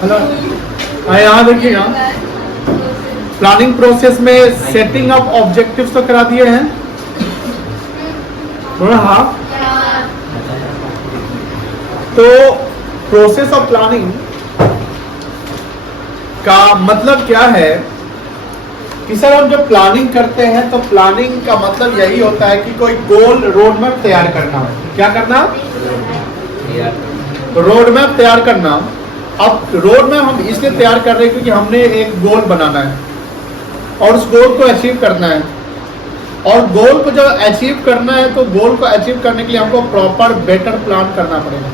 Hello, यहाँ देखिएगा, planning process में सेटिंग अप ऑब्जेक्टिव्स तो करा दिए हैं थोड़ा। हाँ, तो प्रोसेस ऑफ प्लानिंग का मतलब क्या है कि सर हम जब प्लानिंग करते हैं तो प्लानिंग का मतलब यही होता है कि कोई गोल रोड मैप तैयार करना। क्या करना? रोड मैप तैयार करना। अब रोड मैप हम इसलिए तैयार कर रहे हैं क्योंकि हमने एक गोल बनाना है और उस गोल को अचीव करना है, और गोल को जब अचीव करना है तो गोल को अचीव करने के लिए हमको प्रॉपर बेटर प्लान करना पड़ेगा।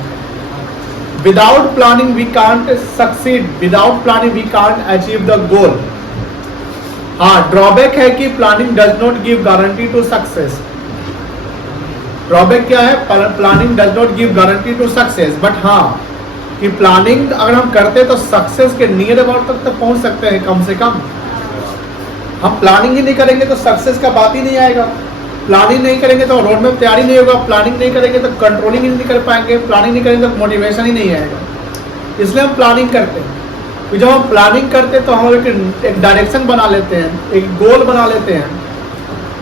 Without planning we can't succeed, without planning we can't achieve the goal. हाँ, ड्रॉबैक है कि planning does not give guarantee to success. Drawback क्या है? Planning does not give guarantee to success, but हाँ कि planning अगर हम करते हैं तो सक्सेस के नियर अबाउट तक तो पहुंच सकते हैं कम से कम। हम प्लानिंग ही नहीं करेंगे तो सक्सेस का बात ही नहीं आएगा। प्लानिंग नहीं करेंगे तो रोड मैप तैयारी नहीं होगा, प्लानिंग नहीं करेंगे तो कंट्रोलिंग ही नहीं कर पाएंगे, प्लानिंग नहीं करेंगे तो मोटिवेशन ही नहीं आएगा। इसलिए हम प्लानिंग करते हैं। तो जब हम प्लानिंग करते हैं तो हम एक डायरेक्शन बना लेते हैं, एक गोल बना लेते हैं।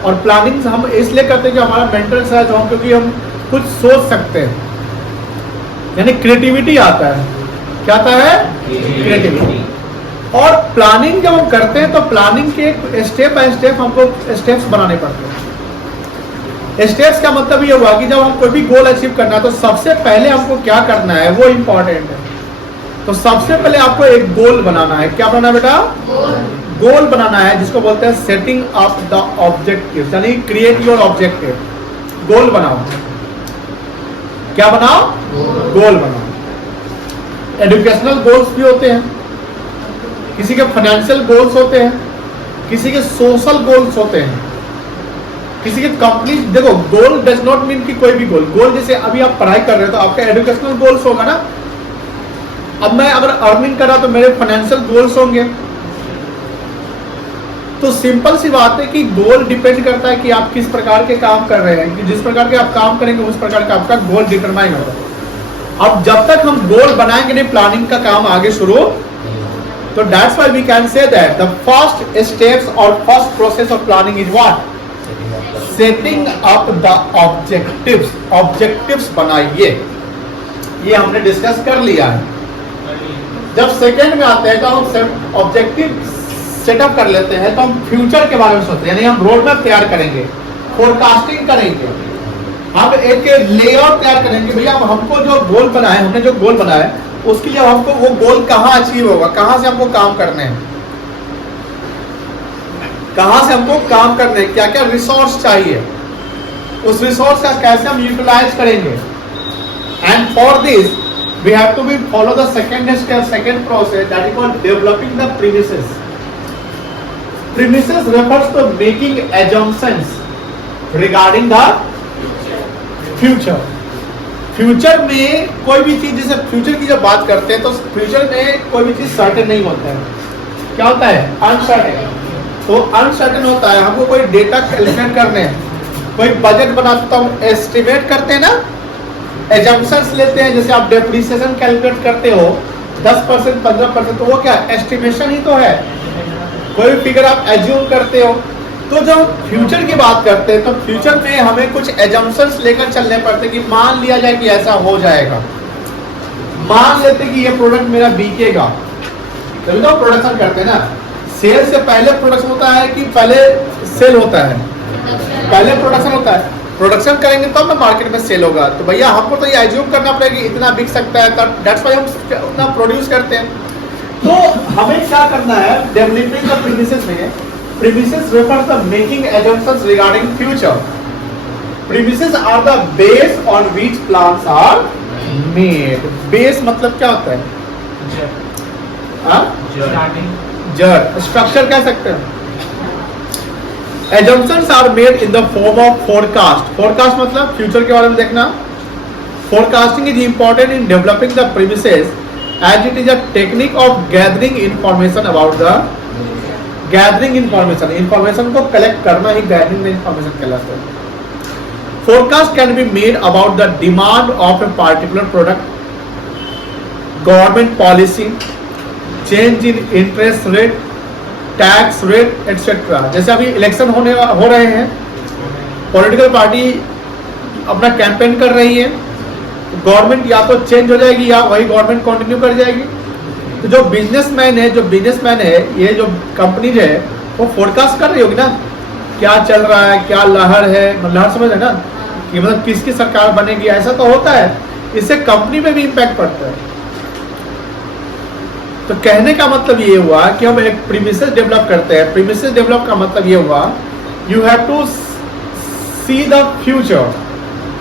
और प्लानिंग हम इसलिए करते हैं कि हमारा मेंटल स्ट्रेस हो, क्योंकि हम कुछ सोच सकते हैं, यानी क्रिएटिविटी आता है। क्या आता है? क्रिएटिविटी। और प्लानिंग जब हम करते हैं तो प्लानिंग के स्टेप बाय स्टेप हमको स्टेप्स बनाने पड़ते हैं। स्टेप्स का मतलब ये हुआ कि जब हम कोई भी गोल अचीव करना है तो सबसे पहले हमको क्या करना है वो इंपॉर्टेंट है। तो सबसे पहले आपको एक गोल बनाना है। क्या बनाना है बेटा? गोल बनाना है, जिसको बोलते हैं सेटिंग अप द ऑब्जेक्टिव, यानी क्रिएट योर ऑब्जेक्टिव। गोल बनाओ। क्या बनाओ? गोल बनाओ। एजुकेशनल गोल्स भी होते हैं, किसी के फाइनेंशियल गोल्स होते हैं, किसी के सोशल गोल्स होते हैं, किसी के कंपनी। देखो, गोल डज नॉट मीन कि कोई भी गोल। गोल जैसे अभी आप पढ़ाई कर रहे हो तो आपका एजुकेशनल गोल्स होगा ना। अब मैं अगर अर्निंग कर रहा तो मेरे फाइनेंशियल गोल्स होंगे। तो सिंपल सी बात है कि गोल डिपेंड करता है कि आप किस प्रकार के काम कर रहे हैं, कि जिस प्रकार के आप काम करेंगे उस प्रकार का आपका गोल डिटरमाइन होगा। अब जब तक हम गोल बनाएंगे नहीं, प्लानिंग का काम आगे शुरू, तो that's why we can say that the first steps और first process of planning is what? Setting up the objectives. Objectives बनाइए, ये हमने डिस्कस कर लिया है। जब सेकंड में आते हैं तो हम ऑब्जेक्टिव सेटअप कर लेते हैं, तो हम फ्यूचर के बारे में सोचते हैं, यानी हम रोड मैप तैयार करेंगे, फोरकास्टिंग करेंगे, हम एक लेआउट तैयार करेंगे। भैया हमको जो गोल बना है, हमने जो गोल बनाया है उसके लिए हमको वो गोल कहाँ अचीव होगा, कहाँ से हमको काम करने हैं, कहाँ से हमको काम करने हैं, क्या क्या रिसोर्स चाहिए, उस रिसोर्स का कैसे हम यूटिलाइज करेंगे। And for this we have to be follow the second step, second process, that is called developing the premises. Premises refers to making assumptions regarding the future. Future में कोई भी चीज, जैसे फ्यूचर की जब बात करते हैं तो फ्यूचर में कोई भी चीज सर्टेन नहीं होता है। क्या होता है? अनसर्टेन। तो अनसर्टेन होता है, हमको कोई डेटा कैलकुलेट करने हैं, कोई बजट बनाता हूँ, एस्टिमेट करते हैं ना, एजम्पशंस लेते हैं। जैसे आप डेप्रिसिएशन कैलकुलेट करते हो 10%, 15%, तो वो क्या एस्टिमेशन ही तो है, कोई फिगर आप एज्यूम करते हो। तो जब फ्यूचर की बात करते हैं तो फ्यूचर में हमें कुछ एजम्पशंस लेकर चलने पड़ते कि मान लिया जाए कि ऐसा हो जाएगा, मान लेते कि ये प्रोडक्ट मेरा बिकेगा, तभी तो प्रोडक्शन करते हैं ना। सेल से पहले प्रोडक्शन होता है कि पहले सेल होता है? पहले प्रोडक्शन होता है। प्रोडक्शन करेंगे तो ना मार्केट में सेल होगा। तो भैया हमको तो ये एज्यूम करना पड़ेगा कि इतना बिक सकता है, दैट्स व्हाई हम उतना प्रोड्यूस करते हैं। तो हमें क्या करना है डेवलपिंग द प्रीमिसेस में? Premises refers to making assumptions regarding future. Premises are the base on which plans are made. Base मतलब क्या होता है? जड़, स्ट्रक्चर कह सकते हैं। Assumptions are made in the form of forecast. Forecast मतलब फ्यूचर के बारे में देखना। Forecasting is important in developing the premises as it is a technique of gathering information about the information को collect करना ही gathering information कहलाता है। Forecast can be made about the demand of a particular product, government policy, change in interest rate, tax rate etcetera. जैसे अभी election हो रहे हैं, political party अपना कैंपेन कर रही है, गवर्नमेंट या तो चेंज हो जाएगी या वही गवर्नमेंट कंटिन्यू कर जाएगी। तो जो बिजनेसमैन है, ये जो कंपनीज है, वो फोरकास्ट कर रही होगी ना, क्या चल रहा है, क्या लहर है, लहर समझ है ना, कि मतलब किसकी सरकार बनेगी, ऐसा तो होता है। इससे कंपनी पे भी इम्पैक्ट पड़ता है। तो कहने का मतलब ये हुआ कि हम एक प्रीमिसेस डेवलप करते हैं। प्रीमिसेस डेवलप का मतलब ये हुआ, you have to see the future.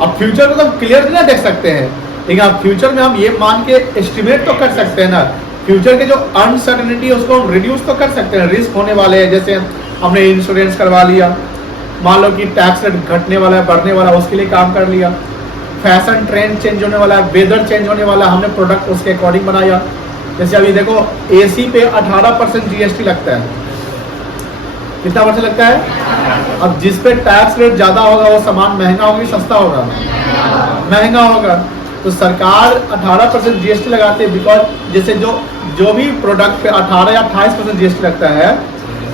अब फ्यूचर को तो हम क्लियर नहीं देख सकते हैं, लेकिन अब फ्यूचर में हम ये मान के एस्टिमेट तो कर सकते हैं ना, फ्यूचर के जो अनसर्टेनिटी है उसको हम रिड्यूस तो कर सकते हैं। रिस्क होने वाले हैं, जैसे हमने इंश्योरेंस करवा लिया, मान लो कि टैक्स रेट घटने वाला है, बढ़ने वाला है, उसके लिए काम कर लिया। फैशन ट्रेंड चेंज होने वाला है, वेदर चेंज होने वाला है, हमने प्रोडक्ट उसके अकॉर्डिंग बनाया। जैसे अभी देखो एसी पे 18% जीएसटी लगता है, कितना परसेंट लगता है? अब जिस पे टैक्स रेट ज्यादा होगा वो सामान महंगा होगा, सस्ता होगा, महंगा होगा। तो सरकार 18% जीएसटी लगाती है, बिकॉज जैसे जो भी प्रोडक्ट पे 18 या 28% जीएसटी लगता है,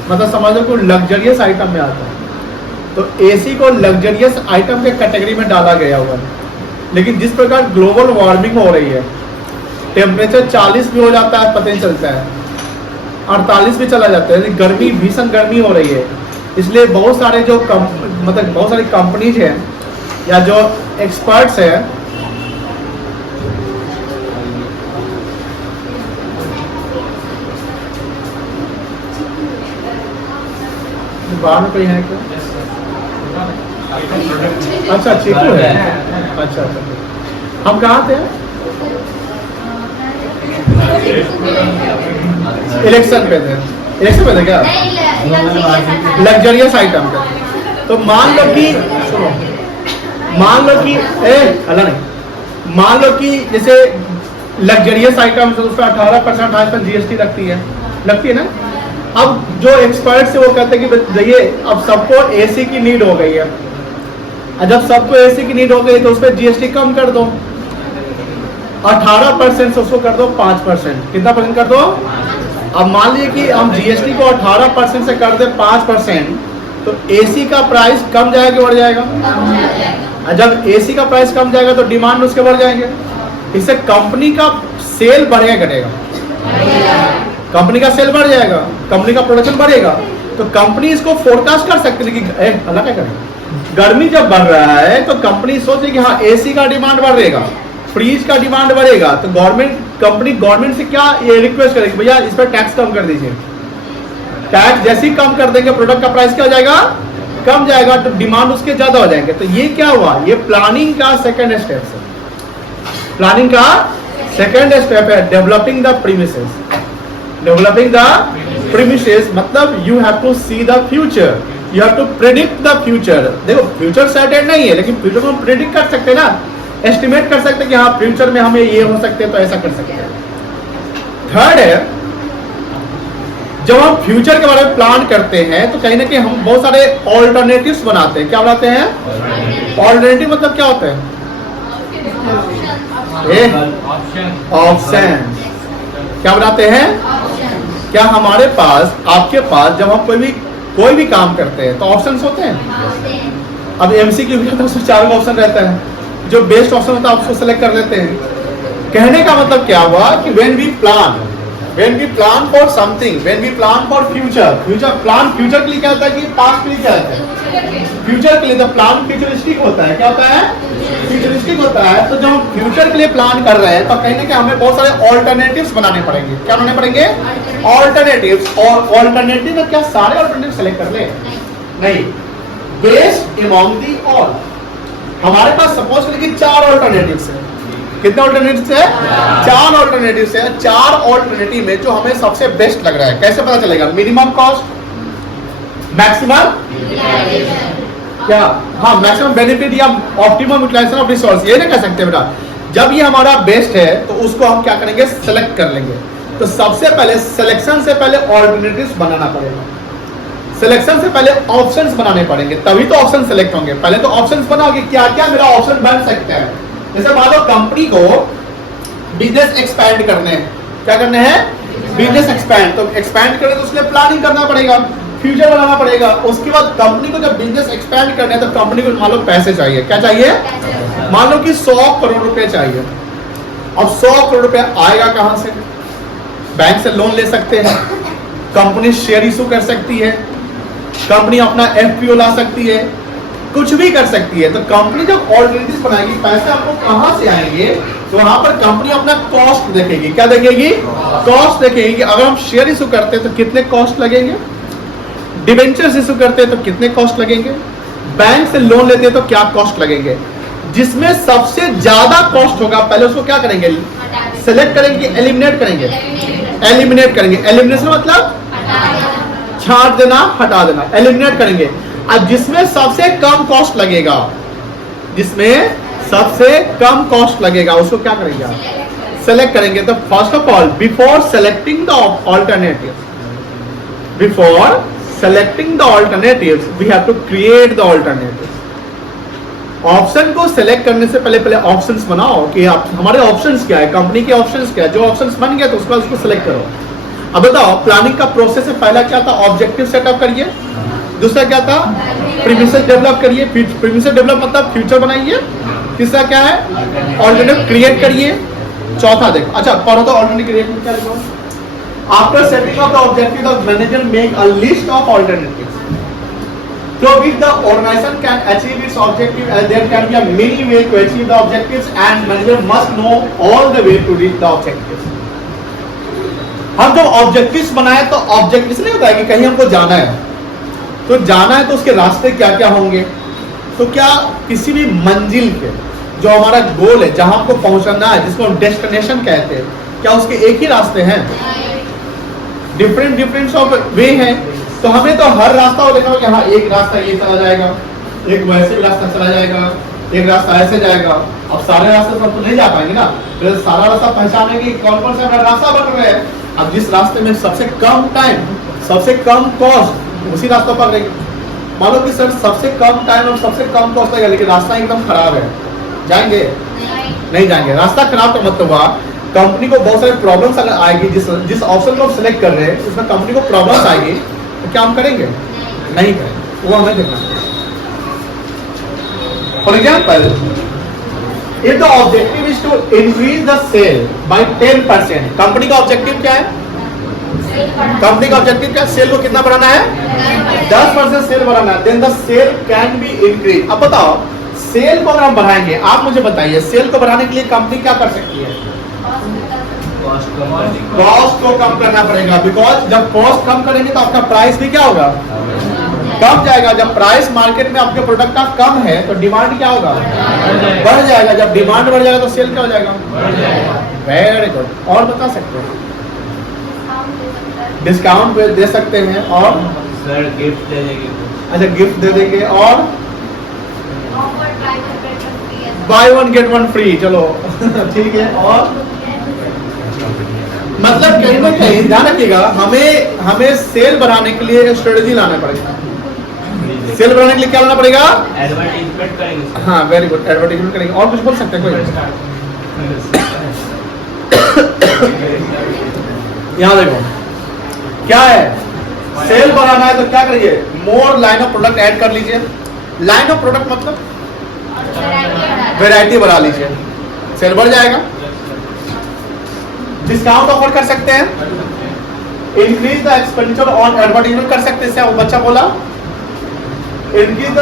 मतलब समझ लो कोई लग्जरियस आइटम में आता है, तो एसी को लग्जरियस आइटम के कैटेगरी में डाला गया हुआ है। लेकिन जिस प्रकार ग्लोबल वार्मिंग हो रही है, टेम्परेचर 40 भी हो जाता है, पता नहीं चलता है, 48 भी चला जाता है, गर्मी, भीषण गर्मी हो रही है। इसलिए बहुत सारे जो मतलब बहुत सारी कंपनीज हैं या जो एक्सपर्ट्स हैं, बाहर में कोई है क्या? अच्छा, चीकू है। अच्छा, हम कहाँ थे? इलेक्शन पे थे क्या? लग्जरियस आइटम पे। तो मान लो कि जैसे लग्जरियस आइटम उस पर 18% 28% जीएसटी लगती है ना। अब जो एक्सपर्ट्स है वो कहते हैं कि देखिए अब सबको एसी की नीड हो गई है, जब सबको एसी की नीड हो गई तो उस पर जीएसटी कम कर दो, 18% से उसको कर दो 5%। कितना परसेंट कर दो? अब मान लीजिए कि हम जीएसटी को 18% से कर दे 5%, तो एसी का प्राइस कम जाएगा कि बढ़ जाएगा? जब एसी का प्राइस कम जाएगा तो डिमांड उसके बढ़ जाएंगे, इससे कंपनी का सेल बढ़ेगा घटेगा? कंपनी का सेल बढ़ जाएगा, कंपनी का प्रोडक्शन बढ़ेगा। तो कंपनी इसको फोरकास्ट कर सकती है कि अल्लाह क्या करे, गर्मी जब बढ़ रहा है तो कंपनी सोचे कि हाँ एसी का डिमांड बढ़ेगा, फ्रीज का डिमांड बढ़ेगा, तो गवर्नमेंट से क्या ये रिक्वेस्ट करेगी, भैया इस पर टैक्स कम कर दीजिए। टैक्स जैसे ही कम कर देंगे प्रोडक्ट का प्राइस क्या हो जाएगा? कम जाएगा, तो डिमांड उसके ज्यादा हो जाएंगे। तो ये क्या हुआ? ये प्लानिंग का सेकंड स्टेप है। प्लानिंग का सेकंड स्टेप है developing the premises. Developing the premises मतलब you have to see the future, you have to predict the future. देखो फ्यूचर सर्टेन नहीं है, लेकिन फ्यूचर को हम प्रेडिक्ट कर सकते हैं ना, एस्टिमेट कर सकते हैं कि हाँ फ्यूचर में हमें ये हो सकते हैं, तो ऐसा कर सकते हैं। थर्ड है, जब हम फ्यूचर के बारे में प्लान करते हैं तो कहीं ना कहीं हम बहुत सारे ऑल्टरनेटिव्स बनाते हैं। क्या बनाते हैं? ऑल्टरनेटिव मतलब क्या होता है? ऑप्शन। क्या बनाते हैं? क्या हमारे पास, आपके पास जब हम कोई भी काम करते हैं तो ऑप्शंस होते हैं। अब एमसीक्यू भी तो 4 ऑप्शन रहता है, जो बेस्ट ऑप्शन होता है उसको सेलेक्ट कर लेते हैं। कहने का मतलब क्या हुआ कि when we plan for something, when we plan for future के लिए क्या होता है कि पास्ट के लिए क्या होता है? फ्यूचर के लिए। तो प्लान फ्यूचरिस्टिक होता है। क्या होता है? फ्यूचरिस्टिक होता है। तो जब हम फ्यूचर के लिए प्लान कर रहे हैं तो कहीं ना कहीं हमें बहुत सारे ऑल्टरनेटिव्स बनाने पड़ेंगे। क्या बनाने पड़ेंगे? ऑल्टरनेटिव्स। और ऑल्टरनेटिव में क्या सारे ऑल्टरनेटिव सेलेक्ट कर ले? नहीं, बेस्ड अमॉन्ग दी ऑल। हमारे पास सपोज करिए कि 4 ऑल्टरनेटिव्स हैं, कितने ऑल्टरनेटिव है? 4 ऑल्टरनेटिव है। 4 ऑल्टरनेटिव में जो हमें सबसे बेस्ट लग रहा है, कैसे पता चलेगा? मिनिमम कॉस्ट, मैक्सिमम क्या, हाँ मैक्सिमम बेनिफिट या ऑप्टिमम यूटिलाइजेशन ऑफ रिसोर्स, ये नहीं कह सकते बेटा। जब ये हमारा बेस्ट है तो उसको हम क्या करेंगे? सेलेक्ट कर लेंगे। तो सबसे पहले सिलेक्शन से पहले ऑल्टरनेटिव्स बनाना पड़ेगा, सिलेक्शन से पहले ऑप्शंस बनाने पड़ेंगे, तभी तो ऑप्शन सेलेक्ट होंगे। पहले तो ऑप्शंस बनाओ कि क्या क्या मेरा ऑप्शन बन सकता है। जैसे मान लो कंपनी को बिजनेस एक्सपैंड करने हैं, क्या करने हैं? Business expand. तो एक्सपैंड करें तो उसके लिए प्लानिंग करना पड़ेगा, फ्यूचर बनाना पड़ेगा। उसके बाद कंपनी को जब बिजनेस एक्सपैंड करना है तो कंपनी को मान लो पैसे चाहिए, क्या चाहिए? मान लो कि 100 करोड़ रुपए चाहिए। अब 100 करोड़ रुपए आएगा कहां से? बैंक से लोन ले सकते हैं, कंपनी शेयर इशू कर सकती है, कंपनी अपना एफपीओ ला सकती है, कुछ भी कर सकती है। तो कंपनी जब ऑल्टरनेटिव्स बनाएगी, पैसे आपको कहां से आएंगे? तो वहां पर कंपनी अपना कॉस्ट देखेगी। क्या देखेगी? कॉस्ट देखेगी कि अगर हम शेयर इशू करते हैं तो कितने कॉस्ट लगेंगे, डिबेंचर्स इशू करते हैं तो कितने कॉस्ट लगेंगे, बैंक से लोन लेते हैं तो क्या कॉस्ट लगेंगे। जिसमें सबसे ज्यादा कॉस्ट होगा पहले उसको क्या करेंगे? सेलेक्ट करेंगे, एलिमिनेट करेंगे। एलिमिनेट करेंगे, एलिमिनेशन मतलब छांट देना, हटा देना, एलिमिनेट करेंगे। अब जिसमें सबसे कम कॉस्ट लगेगा, जिसमें सबसे कम कॉस्ट लगेगा उसको क्या करेंगे? सेलेक्ट करेंगे। तो first of all before selecting the alternative, before selecting the alternatives we have to create the alternatives। Option को सेलेक्ट करने से पहले ऑप्शंस बनाओ कि आप हमारे ऑप्शंस क्या है, कंपनी के ऑप्शंस क्या है। जो ऑप्शंस बन गए तो उसके बाद उसको सेलेक्ट करो। अब बताओ प्लानिंग का प्रोसेस से पहला क्या था? ऑब्जेक्टिव सेटअप करिए। दूसरा क्या था? प्रीमिसेस डेवलप करिए। प्रीमिसेस डेवलप मतलब फ्यूचर बनाइए। तीसरा क्या है? ऑल्टरनेटिव क्रिएट करिए। चौथा देखो, अच्छा पढ़ो तो ऑल्टरनेटिव क्रिएट में क्या लिखा? After setting up the objective, the manager make a list of alternatives so which the organization can achieve its objective, as there can be a many way to achieve the objectives and manager must know all the way to reach the objectives। हम जब objectives बनाए तो objectives नहीं होता है कि कहीं हमको जाना है, तो जाना है तो उसके रास्ते क्या क्या होंगे। तो क्या किसी भी मंजिल के जो हमारा गोल है, जहां हमको पहुंचना है, जिसको हम डेस्टिनेशन कहते हैं, क्या उसके एक ही रास्ते हैं? डिफरेंट ऑफ वे हैं। तो हमें तो हर रास्ता को देखना कि हाँ एक रास्ता ये चला जाएगा, एक वैसे भी रास्ता चला जाएगा, एक रास्ता ऐसे जाएगा। अब सारे रास्ते पर तो नहीं जा पाएंगे ना, तो सारा रास्ता पहचानेंगे कि कौन कौन से अपना रास्ता बन रहे हैं। अब जिस रास्ते में सबसे कम टाइम, सबसे कम कॉस्ट, उसी रास्ता पर रहेंगे। मान लो कि सर सबसे कम टाइम और सबसे कम कॉस्ट लगेगा लेकिन रास्ता एकदम खराब है, जाएंगे? नहीं जाएंगे। रास्ता खराब का मतलब हुआ कंपनी को बहुत सारे प्रॉब्लम्स अगर आएगी, जिस ऑप्शन को हम सिलेक्ट कर रहे हैं उसमें कंपनी को प्रॉब्लम्स आएगी तो क्या हम करेंगे? नहीं करेंगे। वो हमें देखना। For example if the objective is to increase the sale by 10%, company का ऑब्जेक्टिव क्या है? कंपनी का ऑब्जेक्टिव क्या है? सेल को कितना बढ़ाना है? 10% सेल बढ़ाना है। Then the sale can be increase. अब बताओ सेल को अगर हम बढ़ाएंगे, आप मुझे बताइए सेल को बढ़ाने के लिए कंपनी क्या कर सकती है? कॉस्ट को कम करना पड़ेगा। बिकॉज जब कॉस्ट कम करेंगे तो आपका प्राइस भी क्या होगा? कम जाएगा। जब प्राइस मार्केट में आपके प्रोडक्ट का कम है तो डिमांड क्या होगा? बढ़ जाएगा। जब डिमांड बढ़ जाएगा तो सेल क्या हो जाएगा? Very good. और बता सकते हैं? डिस्काउंट दे सकते हैं और सर गिफ्ट दे देंगे। अच्छा गिफ्ट दे देंगे और बाय 1 गेट 1 फ्री। चलो ठीक है। और मतलब कहीं ना कहीं ध्यान रखिएगा, हमें सेल बढ़ाने के लिए स्ट्रेटेजी लाना पड़ेगा। सेल बढ़ाने के लिए क्या लाना पड़ेगा? एडवर्टाइजमेंट करेंगे। हाँ वेरी गुड, एडवर्टाइजमेंट करेंगे। और कुछ बोल सकते हैं कोई? यहाँ देखो क्या है, सेल बढ़ाना है तो क्या करिए? More line of product add कर लीजिए। लाइन ऑफ प्रोडक्ट मतलब वैरायटी बढ़ा लीजिए, सेल बढ़ जाएगा। डिस्काउंट ऑफर कर सकते हैं। Increase the expenditure on advertisement कर सकते हैं। बच्चा बोला increase the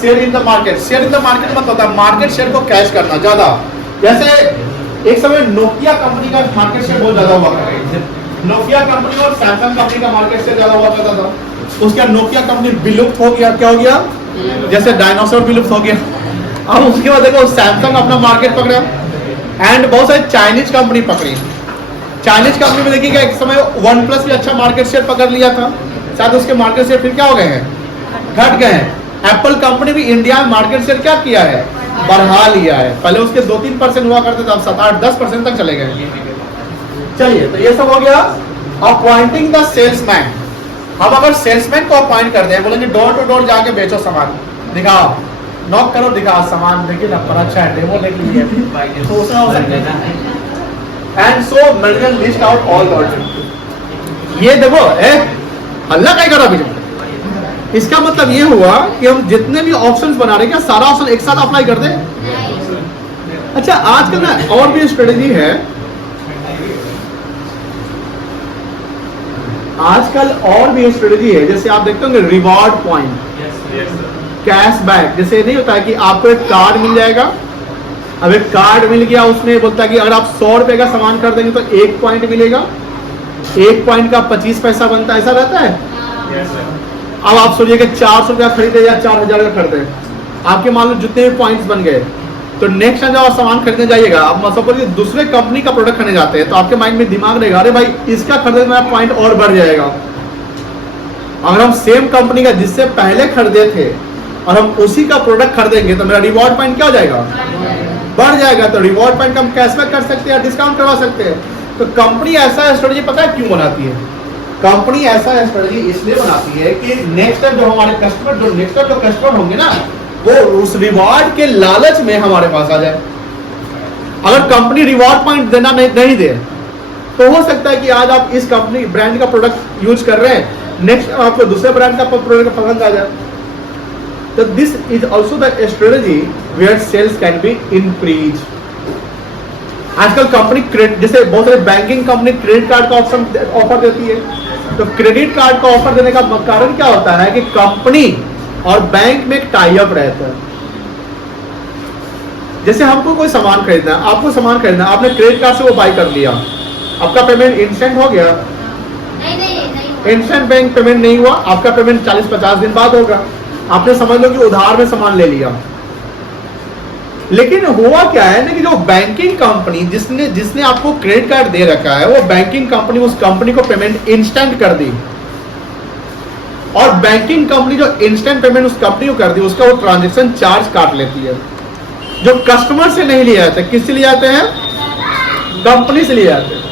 share in the market. Share in the market मतलब होता है मार्केट शेयर को कैश करना ज्यादा। जैसे एक समय नोकिया कंपनी का मार्केट शेयर बहुत ज्यादा हुआ करता था। नोकिया कंपनी और सैमसंग कंपनी का मार्केट शेयर ज्यादा हुआ करता था। उसके बाद नोकिया कंपनी विलुप्त हो गया। क्या हो गया? जैसे डायनासोर विलुप्त हो गया। अब उसके बाद देखो सैमसंग अपना मार्केट पकड़ा। एंड बहुत सारी चाइनीज कंपनी पकड़ी। चाइनीज कंपनी में देखिएगा एक समय वन प्लस भी अच्छा मार्केट शेयर पकड़ लिया था, शायद उसके मार्केट शेयर फिर क्या हो गए हैं, घट गए हैं। एप्पल कंपनी भी इंडिया में मार्केट शेयर क्या किया है, बढ़ा लिया है। पहले उसके 2-3% हुआ करते थे, अब 7-8-10% तक चले गए। चलिए, तो ये सब हो गया अपॉइंटिंग द सेल्समैन। हम अगर सेल्समैन को अपॉइंट कर दें, बोलेंगे डोर टू डोर जाके बेचो सामान, दिखाओ, नॉक करो, दिखाओ सामान, देखिए ना पर अच्छा है, डेमो लेके लिए तो उसमें हो सकता है। And so manager list out all order. ये देखो हल्ला क्या करा बीच में, इसका मतलब ये हुआ कि हम जितने भी ऑप्शंस बना रहे हैं, क्या सारा ऑप्शन एक साथ अप्लाई कर दें? अच्छा, आजकल ना और भी स्ट्रेटेजी है, आजकल और भी स्ट्रेटेजी है, जैसे आप देखते होंगे रिवॉर्ड पॉइंट, कैशबैक। जैसे नहीं होता है कि आपको एक कार्ड मिल जाएगा, अब एक कार्ड मिल गया, उसमें बोलता है कि अगर आप 100 रुपए का सामान कर देंगे तो 1 पॉइंट मिलेगा, 1 पॉइंट का 25 पैसा बनता है, ऐसा रहता है। अब आप सोचिए कि 400 रुपया खरीदे या 4000 का खरीदे, आपके मान लो जितने भी पॉइंट्स बन गए, तो नेक्स्ट टाइम जब आप सामान खरीदने जाइएगा, आप सपोज दूसरे कंपनी का प्रोडक्ट खरीदने जाते हैं, तो आपके माइंड में दिमाग रहेगा, अरे भाई इसका खरीदने में पॉइंट और बढ़ जाएगा। अगर हम सेम कंपनी का जिससे पहले खरीदे थे और हम उसी का प्रोडक्ट खरीदेंगे तो मेरा रिवॉर्ड पॉइंट क्या हो जाएगा, बढ़ जाएगा। तो रिवॉर्ड पॉइंट का हम कैशबैक कर सकते हैं, डिस्काउंट करवा सकते हैं। तो कंपनी ऐसा स्ट्रेटेजी पता है क्यों बनाती है? कंपनी ऐसा स्ट्रेटेजी इसलिए बनाती है कि नेक्स्ट टाइम जो हमारे कस्टमर जो कस्टमर होंगे ना, वो उस रिवॉर्ड के लालच में हमारे पास आ जाए। अगर कंपनी रिवॉर्ड पॉइंट देना नहीं दे, तो हो सकता है कि आज आप इस कंपनी ब्रांड का प्रोडक्ट यूज कर रहे हैं, नेक्स्ट आपको दूसरे ब्रांड का प्रोडक्ट पसंद आ जाए। तो this is also the strategy where sales can be increase. आजकल कंपनी जैसे बहुत सारे बैंकिंग कंपनी क्रेडिट कार्ड का ऑप्शन ऑफर देती है, तो क्रेडिट कार्ड का ऑफर देने का कारण क्या होता है कि कंपनी और बैंक में एक टाई अप रहता है। जैसे हमको कोई सामान खरीदना है, आपको सामान खरीदना है, आपने क्रेडिट कार्ड से वो बाय कर लिया, आपका पेमेंट इंस्टेंट हो गया? नहीं। इंस्टेंट बैंक पेमेंट नहीं हुआ, आपका पेमेंट 40-50 दिन बाद होगा। आपने समझ लो कि उधार में सामान ले लिया। लेकिन हुआ क्या है ना कि जो बैंकिंग कंपनी जिसने आपको क्रेडिट कार्ड दे रखा है, वो बैंकिंग कंपनी उस कंपनी को पेमेंट इंस्टेंट कर दी, और बैंकिंग कंपनी जो इंस्टेंट पेमेंट उस कंपनी को कर दी, उसका वो ट्रांजैक्शन चार्ज काट लेती है, जो कस्टमर से नहीं लिए जाते। किससे लिए जाते हैं? कंपनी से लिए जाते हैं।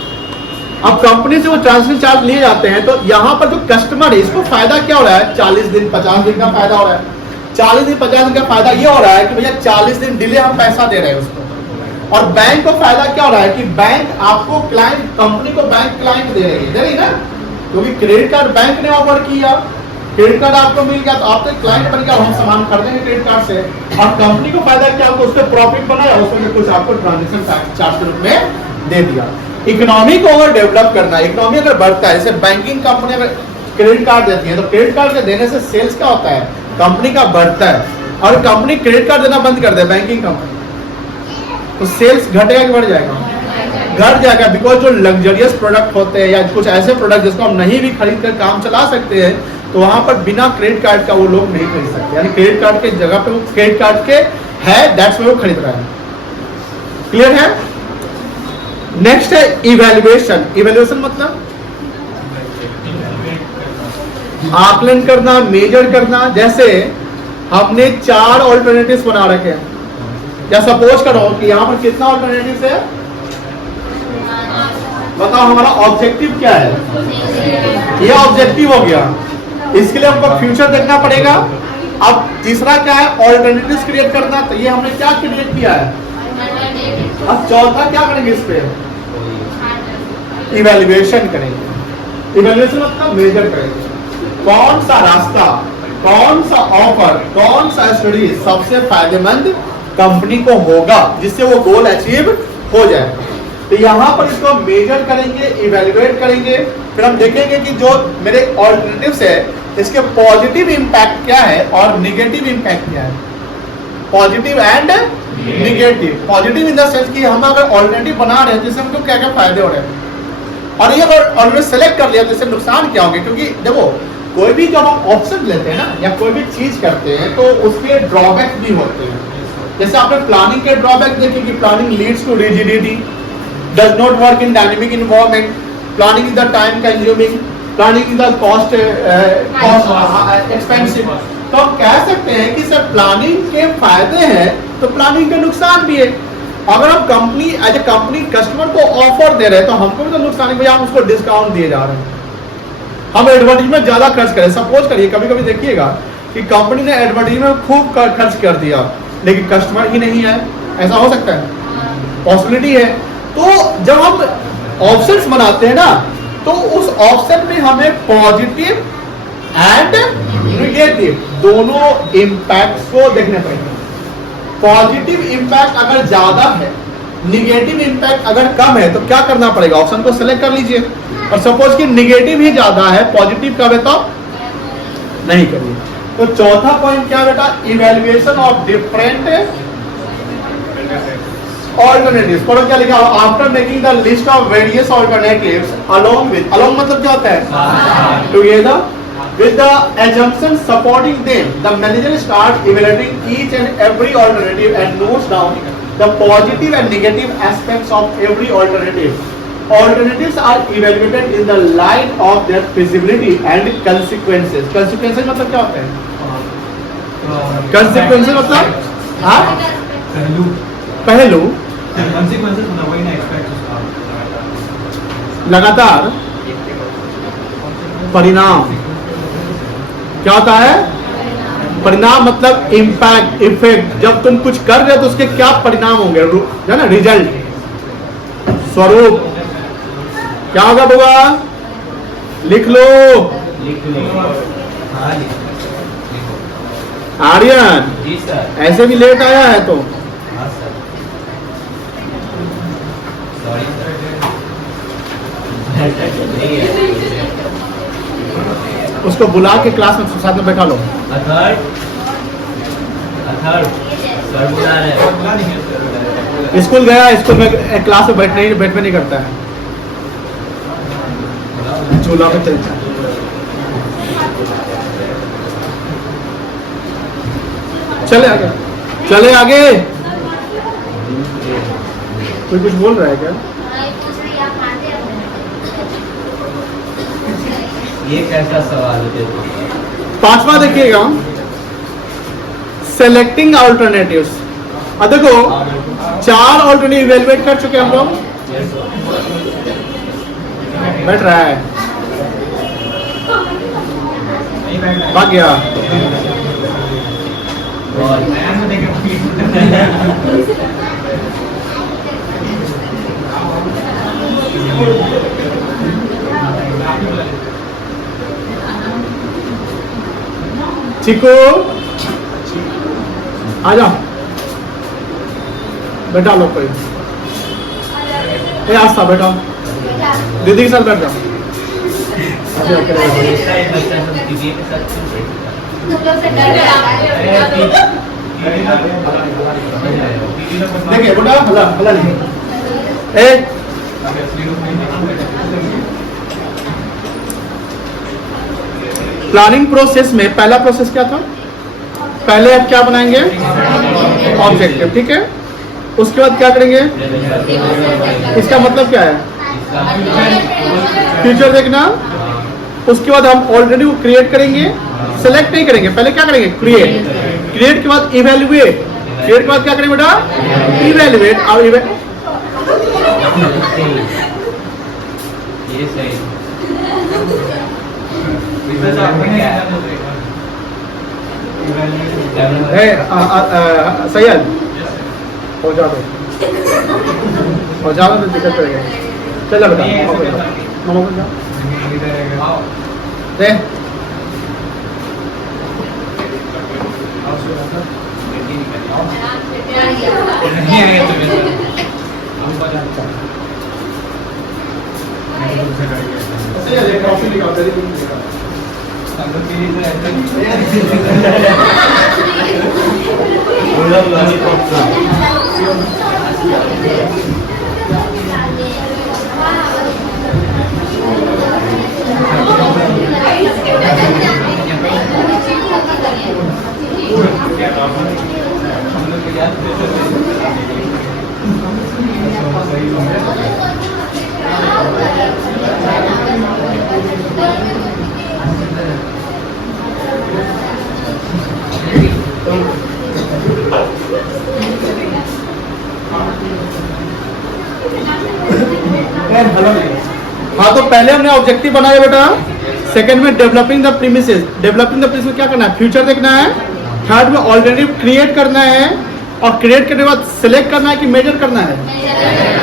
अब कंपनी से वो ट्रांजैक्शन चार्ज लिए जाते हैं, तो यहां पर जो कस्टमर है, इसको फायदा क्या हो रहा है? 40 दिन 50 दिन का फायदा हो रहा है। 40 दिन 50 दिन का फायदा ये हो रहा है कि भैया 40 दिन डिले हम पैसा दे रहे हैं उसको। और बैंक को फायदा क्या हो रहा है कि बैंक आपको क्लाइंट, कंपनी को बैंक क्लाइंट दे रही है ना, क्योंकि क्रेडिट कार्ड बैंक ने ऑफर किया, क्रेडिट कार्ड आपको मिल गया, तो आप तो क्लाइंट बन गया, हम सामान खरीदेंगे क्रेडिट कार्ड से। और कंपनी को फायदा क्या होगा, उससे प्रॉफिट बनाया, उसमें कुछ आपको ट्रांजेक्शन चार्ज के रूप में दे दिया। इकोनॉमी को अगर डेवलप करना है, इकोनॉमी अगर बढ़ता है, जैसे बैंकिंग कंपनी अगर क्रेडिट कार्ड देती है, तो क्रेडिट कार्ड के देने से सेल्स क्या होता है, कंपनी का बढ़ता है। और कंपनी क्रेडिट कार्ड देना बंद कर दे बैंकिंग कंपनी, तो सेल्स घटेगा कि बढ़ जाएगा? घट जाएगा। बिकॉज जो लग्जरियस प्रोडक्ट होते हैं या कुछ ऐसे प्रोडक्ट जिसको हम नहीं भी खरीद कर काम चला सकते हैं, तो वहां पर बिना क्रेडिट कार्ड का वो लोग नहीं खरीद सकते। यानी क्रेडिट कार्ड के जगह पे वो क्रेडिट कार्ड के है, दैट्स व्हाई वो खरीद रहा है। क्लियर है? नेक्स्ट है इवैल्यूएशन। इवैल्यूएशन मतलब आकलन करना, मेजर करना। जैसे हमने 4 ऑल्टरनेटिव्स बना रखे हैं, या सपोज करो कि यहाँ पर कितना ऑल्टरनेटिव्स है, बताओ हमारा ऑब्जेक्टिव क्या है? ये ऑब्जेक्टिव हो गया, इसके लिए हमको फ्यूचर देखना पड़ेगा। अब तीसरा क्या है? ऑल्टरनेटिव्स क्रिएट करना। तो ये हमने क्या क्रिएट किया है? अब चौथा क्या करेंगे? इस पे इवैल्यूएशन करेंगे। इवैल्यूएशन मतलब मेजर करेंगे, कौन सा रास्ता, कौन सा ऑफर, कौन सा स्टडी सबसे फायदेमंद कंपनी को होगा, जिससे वो गोल अचीव हो जाए। तो यहाँ पर इसको मेजर करेंगे, इवैल्यूएट करेंगे, फिर हम देखेंगे कि जो मेरे ऑल्टरनेटिव्स है, इसके पॉजिटिव इंपैक्ट क्या है और निगेटिव इंपैक्ट क्या है। Positive and negative. Positive in the sense कि हम अगर ऑल्टरनेटिव बना रहे हैं तो इससे हमको क्या क्या फायदे हो रहे हैं, और ये अगर ऑलरेडी सेलेक्ट कर लिया तो इससे नुकसान क्या होंगे। क्योंकि देखो, कोई भी जब हम ऑप्शन लेते हैं ना, या कोई भी चीज करते हैं, तो उसके ड्रॉबैक भी होते हैं। जैसे आपने प्लानिंग के ड्रॉबैक देखे कि planning leads to rigidity, does not work in dynamic environment, planning is the time consuming, planning is the cost expensive. तो हम कह सकते हैं कि सर प्लानिंग के फायदे हैं तो प्लानिंग के नुकसान भी है। अगर हम company as a company customer को ऑफर दे रहे हैं तो हमको भी तो नुकसान है, भैया हम उसको डिस्काउंट दिए जा रहे हैं, हम एडवर्टीजमेंट ज्यादा खर्च करें। सपोज करिए कभी कभी देखिएगा कि कंपनी ने एडवर्टीजमेंट खूब खर्च कर दिया लेकिन कस्टमर ही नहीं है, ऐसा हो सकता है, पॉसिबिलिटी है। तो जब हम ऑप्शंस बनाते हैं ना तो उस ऑप्शन में हमें पॉजिटिव एंड नेगेटिव दोनों इम्पैक्ट को देखने पड़ेंगे। पॉजिटिव इम्पैक्ट अगर ज्यादा है, निगेटिव इम्पैक्ट अगर कम है तो क्या करना पड़ेगा, ऑप्शन को सिलेक्ट कर लीजिए। और सपोज कि निगेटिव ही ज्यादा है, पॉजिटिव कम है तो नहीं करिए। तो चौथा पॉइंट क्या बेटा, इवैल्यूएशन ऑफ डिफरेंट ऑल्टरनेटिव्स। पढ़ो क्या लिखा, after making the list of various alternatives along with, along मतलब क्या होता है, together with the assumptions supporting them, the manager starts evaluating each and every alternative and notes down the positive and negative aspects of every alternative. Alternatives are evaluated in the light of their feasibility and consequences. Consequences मतलब क्या होता है, consequences मतलब हाँ पहलू, consequences मतलब वही ना expect लगातार परिणाम। क्या होता है परिणाम, मतलब इम्पैक्ट, इफेक्ट। जब तुम कुछ कर रहे हो तो उसके क्या परिणाम होंगे, है ना, रिजल्ट, स्वरूप क्या होगा बुआ, लिख लो। आर्यन जी सर। ऐसे भी लेट आया है तो हाँ सर, सॉरी सर। उसको बुला के क्लास में साथ में बैठा लो। अथर्व, अथर्व सर बुला रहे हैं। स्कूल गया, स्कूल में क्लास में बैठने नहीं करता है, झूला पे चलता है। चले आगे, चले आगे। कोई कुछ बोल रहा है क्या? ये कैसा सवाल है? पांचवा देखिएगा, सेलेक्टिंग ऑल्टरनेटिव्स। अब देखो 4 ऑल्टरनेटिव इवेलुएट कर चुके हम लोग, बैठ रहा है, भाग गया। चिको आ जाओ, बैठा लो कोई, आस्था बैठा, दीदी के साथ बैठ जाओ। देखिए बेटा, भला भला लिखिए। प्लानिंग प्रोसेस में पहला प्रोसेस क्या था, पहले आप क्या बनाएंगे, ऑब्जेक्टिव, ठीक है। उसके बाद क्या करेंगे, इसका मतलब क्या है, फ्यूचर देखना। उसके बाद हम ऑलरेडी वो क्रिएट करेंगे, सेलेक्ट नहीं करेंगे, पहले क्या करेंगे, क्रिएट। क्रिएट के बाद इवेल्युएट, क्रिएट के बाद क्या करेंगे बेटा, इवेल्युएट। और ये सही सैयद हो जा दो, हो जा दो, दिक्कत पड़ेगा। चलो बेटा मामा को जाओ दे। हम लोग पहले हमने ऑब्जेक्टिव बनाया बेटा, सेकंड में developing the premises. Developing the premises क्या करना है, फ्यूचर देखना है। थर्ड में ऑल्टरनेटिव क्रिएट करना है, और क्रिएट करने के बाद सिलेक्ट करना है कि मेजर करना है,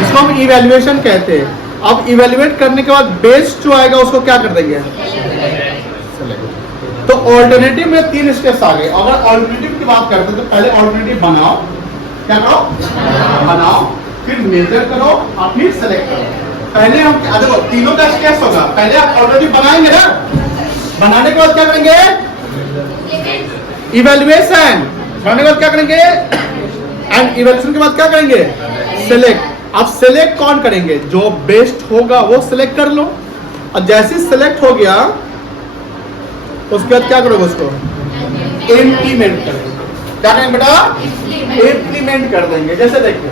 इसको हम इवैल्यूएशन कहते हैं। अब इवैल्यूएट करने के बाद बेस्ट जो आएगा उसको क्या कर देंगे, सेलेक्ट। तो ऑल्टरनेटिव में 3 स्टेप्स आ गए। अगर ऑल्टरनेटिव की बात करते हैं तो पहले ऑल्टरनेटिव बनाओ, क्या करो, बनाओ, फिर मेजर करो और फिर सेलेक्ट करो। पहले हम देखो तीनों का स्टेप्स होगा। पहले आप ऑल्टरनेटिव बनाएंगे ना, बनाने के बाद क्या करेंगे, इवैल्यूएशन, बनाने के बाद क्या करेंगे, एंड इवैल्यूएशन के बाद क्या करेंगे, सेलेक्ट। अब सेलेक्ट कौन करेंगे, जो बेस्ट होगा वो सिलेक्ट कर लो। और जैसे सिलेक्ट हो गया उसके बाद क्या करोगे, उसको इम्प्लीमेंट करेंगे। क्या करेंगे बेटा, इम्प्लीमेंट कर देंगे। जैसे देखिए,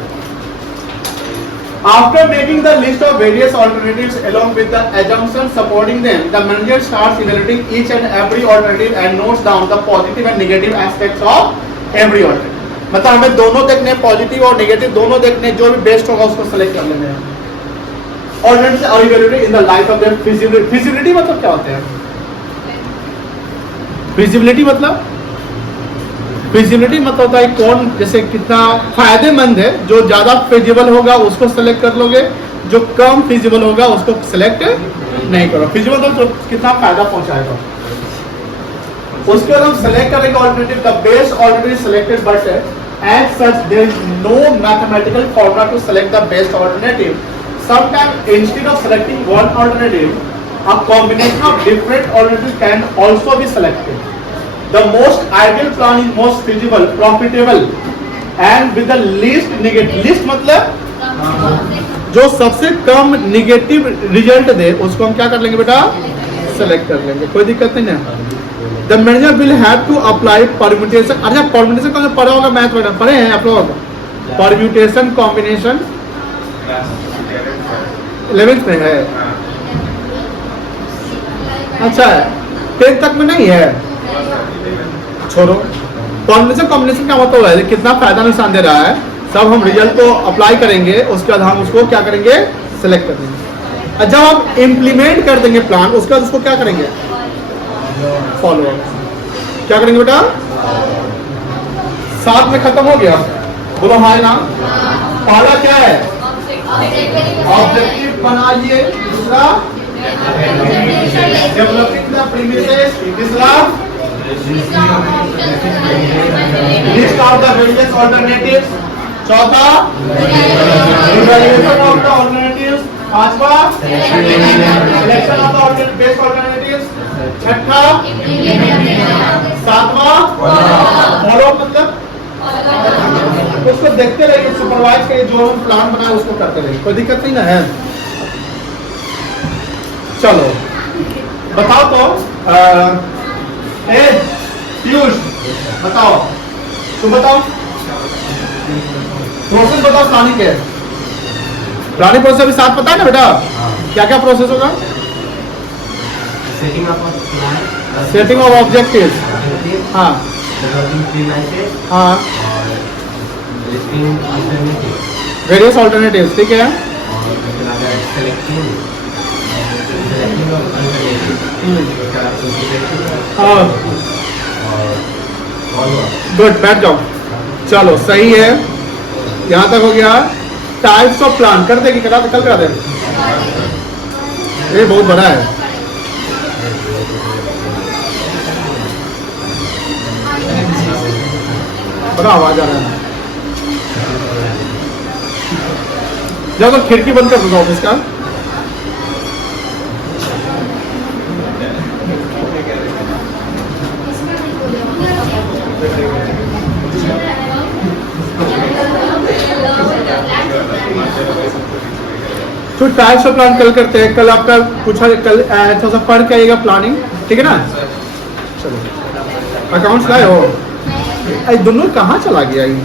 after making the list of various alternatives along with the assumptions supporting them, the manager starts evaluating each and every alternative and notes down the positive and negative aspects of every alternative। मतलब हमें दोनों देखने, positive और negative दोनों देखने, जो भी best होगा उसको सेलेक्ट कर लेना है। Alternatives are evaluated in the light of their feasibility. Feasibility मतलब क्या होता है, फिजिबिलिटी मतलब होता है कौन, जैसे कितना फायदेमंद है। जो ज्यादा फिजिबल होगा उसको सेलेक्ट कर लोगे, जो कम फिजिबल होगा उसको सेलेक्ट नहीं करो। फिजिबल तो कितना फायदा पहुंचाएगा, उसके बाद हम सेलेक्ट करेंगे alternative, the best alternative selected, but as such there is no mathematical formula to select the best alternative. Sometimes instead of selecting one alternative, a combination of different alternatives can also be selected. The most ideal plan is most feasible, profitable, and with the least negative। least मतलब जो सबसे कम negative result दे उसको हम क्या कर लेंगे बेटा, select कर लेंगे, कोई दिक्कत नहीं है। The manager will have to apply permutation। अच्छा, परम्यूटेशन कौन सा पढ़ा होगा, मैथ में पढ़े हैं आप लोग, परम्यूटेशन कॉम्बिनेशन 11th में है। अच्छा है, 10th तक में नहीं है, छोड़ो। कॉम्बिनेशन का मतलब है कितना फायदा नुकसान दे रहा है, सब हम रिजल्ट को अप्लाई करेंगे, उसके बाद हम उसको क्या करेंगे, सेलेक्ट कर देंगे। जब हम इम्प्लीमेंट कर देंगे प्लान, उसके बाद उसको क्या करेंगे, फॉलो। क्या करेंगे बेटा, साथ में खत्म हो गया, बोलो हाँ ना। पहला क्या है, ऑब्जेक्टिव बनाइए, दूसरा डेवलपिंग द प्रीमिसेस, तीसरा list of the various alternatives, चौथा इवैल्यूएशन ऑफ द ऑल्टरनेटिव्स, पांचवा selection of the best alternatives, छठा, सातवां फॉलो, मतलब उसको देखते रहिए, सुपरवाइज करिए, जो हम प्लान बनाए उसको करते रहिए, कोई दिक्कत नहीं ना है। चलो बताओ तो पीयूष बताओ, तुम बताओ प्रोसेस बताओ, प्लानिंग क्या है, प्लानिंग प्रोसेस अभी साथ पता है ना बेटा, क्या क्या प्रोसेस होगा, सेटिंग ऑफ ऑब्जेक्टिव्स, हाँ हाँ, वेरियस ऑल्टरनेटिव्स, ठीक है, गुड, बैठ जाओ। चलो सही है, यहाँ तक हो गया। टाइप्स ऑफ प्लान कर देगी, कल करा दे, ये बहुत बड़ा है। बड़ा आवाज आ रहा है, जाओ तो खिड़की बंद कर दो ऑफिस का। तो टाइप्स ऑफ प्लान कल करते हैं, कल आपका पूछा, कल थोड़ा सा पढ़ के आइएगा प्लानिंग, ठीक है ना। चलो अकाउंट्स लाए हो, दोनों कहाँ चला गया ये,